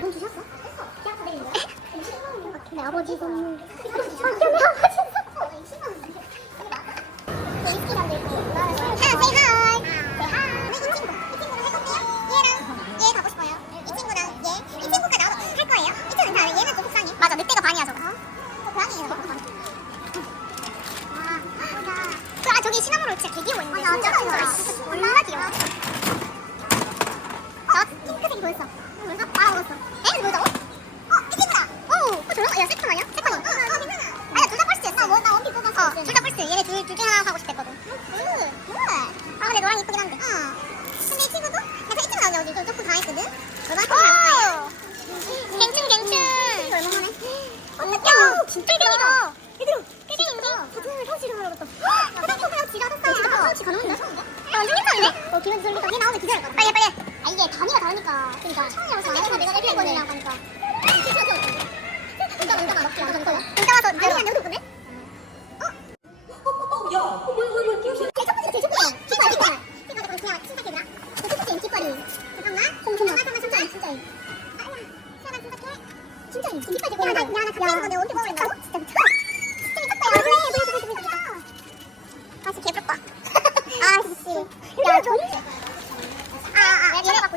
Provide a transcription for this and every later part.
돈 주셨어? 계약서 내린 거야? 10만 원. 내 아버지 돈. 내 아버지 돈. 10만 원. 인스키란도 있고. 아, say hi. say hi. 이 친구. 이 친구랑 할 건데요. 얘랑 얘 가고 싶어요. 이 친구랑 얘. 이 친구가 나도 할 거예요. 이 친구는 다른 얘는 좀 속상해. 맞아. 늑대가 반이야 저거. 반. 아, 맞아. 그, 아 저기 시나모롤 진짜 개 귀여워 있는데. 얼마나 귀여워. 뭐였어? 에? 뭐죠? 어. 오, 어, 저런 거, 야, 세컨 아니야? 세컨이. 어, 어, 괜찮아. 아니야, 둘 다 펄스였어. 뭐, 나 원피 뽑았어. 어, 둘다 펄스. 얘네 둘, 둘 중에 하나 하고 싶었거든. 응, 굿. 아, 근데 너랑 이쁘긴 한데. 어. 근데 이 친구도? 약간 이 친구 나오냐, 좀 조금 당했거든? 너랑 좀 닮았어요. 괜춘, 괜춘. 이거 얼마만해? 어떡해. 진짜 짱이다. 얘들아, 삐진인데? 사진을 사진을 하러 갔다. 화장품 그냥 지라졌다. 진짜 파우치 가능한데? 야, 완전 괜찮은데? 어, 기분 돌리다. 얘 나오면 기절할 거야. 빨리, 빨리. 아, 이게 단위가 다르니까. 그니까. 처음이라서. 내가 내가 100원이랑 가니까. 진짜 남자가 먹지 않아. 진짜 와서 아니야, 너도 그네? 어? 어, 야, 어, 뭐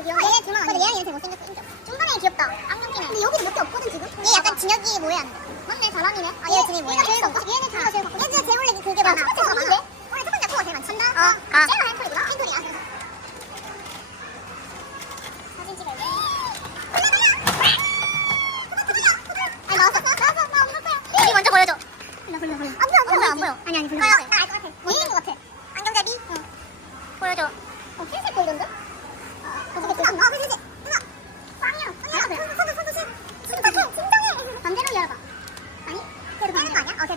귀여워. 얘네 둘만 아니야. 얘는 얘는 제일 못생겼어. 인정. 중간에 귀엽다. 안경 끼네. 근데 여기는 몇개 없거든, 지금? 얘 약간 진혁이 뭐야? 맞네, 사람이네. 아, 얘 진혁이 뭐야? 얘가 제일 많다. 얘는 둘다 제일 많고. 얘가 제일 원래 그게 많아. 첫 번째 많은데? 원래 첫 번째 코가 제일 많지. 어, 아. 제가 햄플이구나. 햄플이야. 사진 찍어야 돼. 나 없는 거야. 여기 먼저 보여줘. 나 불러. 안 보여, 안 보여. 안 보여. 아니, 아니, 불러. 나알 것 같아. 뭐 있는 것 같아. 안경잡이? 응. 보여줘. 어, 흰색 보이던데? 어떻게 안 나와? 그지? 누나! 빵이야! 빵이야! 손, 손, 손, 손! 진정해! 진정해! 반대로 열어봐. 아니? 그래도 빼는 거 아니야? 어, 빼.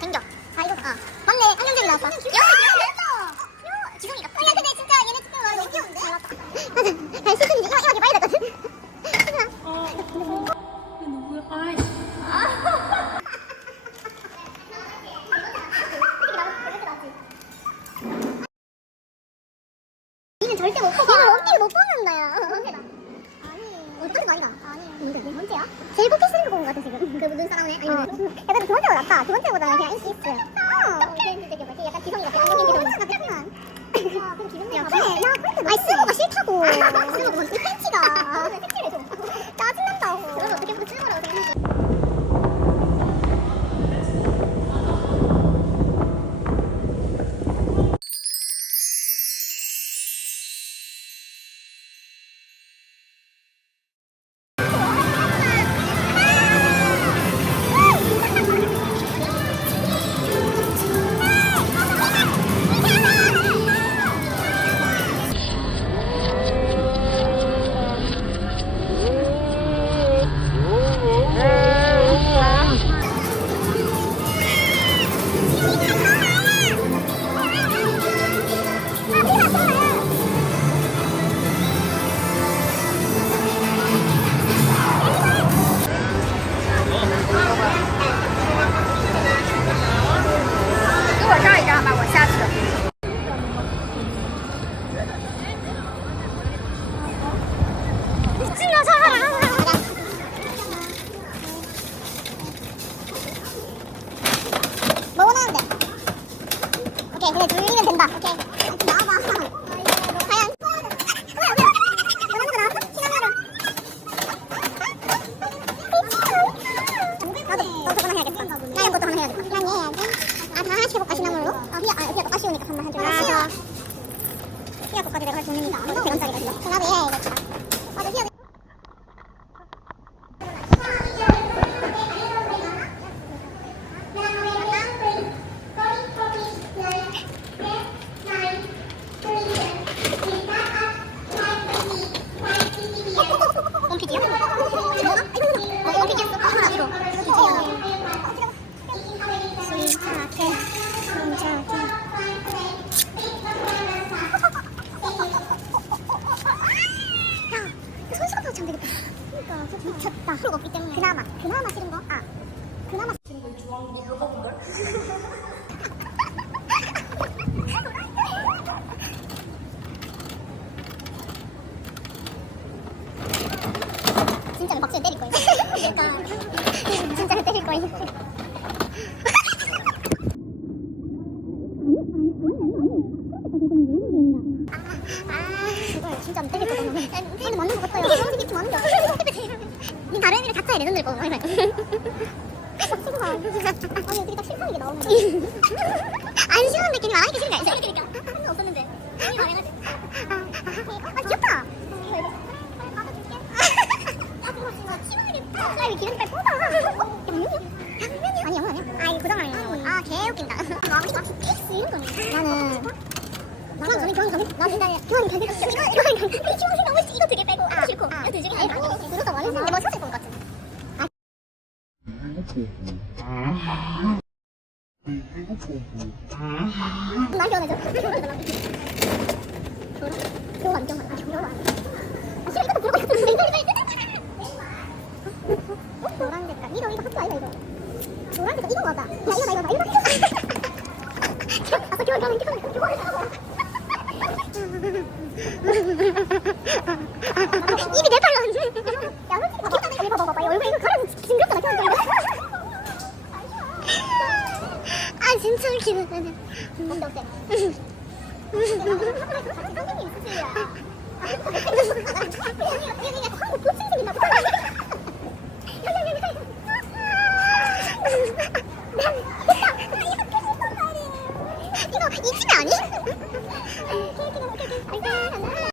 당겨. 자, 이거. 어. 맞네. 안경잡이 나왔어. 야, 귀여워! 지성이가. 야, 근데 진짜 얘네 친구 와 너무 귀여운데? 맞아. 잘 시즌이지? 이거, 이거 빨리 됐거든? 시즌아. 누구야? 아이. 니는 절대 못 뽑아. 얘는 원픽을 못 뽑는다 야. 아니. 언제 말이다. 아니. 근데 왜 언제야? 제일 뽑기 싫은 거본거 같아 지금. 그 눈사람네. 아니. 야 근데 두 번째가 낫다. 두 번째보다는 그냥 인기 있어. 어. 걔 약간 지성이 같아. 안경이 지성이. 나 뺐구만. 야, 그래, 기분 야, 그래. 야, 그래. 아니, 쓰는 거 싫다고. 쓰는 거 뭔지 팬티가. 색칠해줘. 아. 휘야 거까지 내가 할수 있는 게 아니고 100원짜리가 있어. 나도 얘 해야겠다. 맞아, 휘야. 원피디 그나마 싫은 거? 아 그나마 싫은 거 좋아하는 걸? 진짜로 걸? 아, 그거 진짜로 때릴 거예요 아, 아, 이걸 진짜 안 되겠다. 근데 먹는 것 같아요. 니 다른 애들 각자의 레전드를 보고. 친구가 아니 어떻게 딱 실패하는 게 나오는 안 쉬운 느낌이 많으니까 싫은 거 알죠? 그러니까. 한명 없었는데. 형이 말해가지고 아 귀엽다. 이거 이거 아아 이거 기름빨 뽑아? 양면이야? 아니 양면 아니야. 아 이거 고장나는 거아 개웃긴다. 아 우리 막 이런 거는 나는 저는 교환 가격 나는 일단 교환 가격 이거 이거 교환 가격 이 교환 너무 이거 두개 빼고 이거 싫고 이거 둘 중에 하나 그것도 원래 근데 뭐 사실 것 같은 나 교환해줘 교환해달라 교환 교환 교환 교환 아. 싫어. 이것도 보고 싶은데 이거 이거 어? 노란 색깔 이거 이거 학교 아이가 이거. 노란 색깔 이거 맞아. 야 이거 나 이거 나 이거 나 아까 교환 교환 교환 교환 입이 내 앉아. 야, 솔직히 봐봐. 아니, 봐봐, 봐봐. 얼굴 이거 가려서 징그럽잖아, 교환 아, 진짜 웃기네. 어때, 어때? 선생님. 한국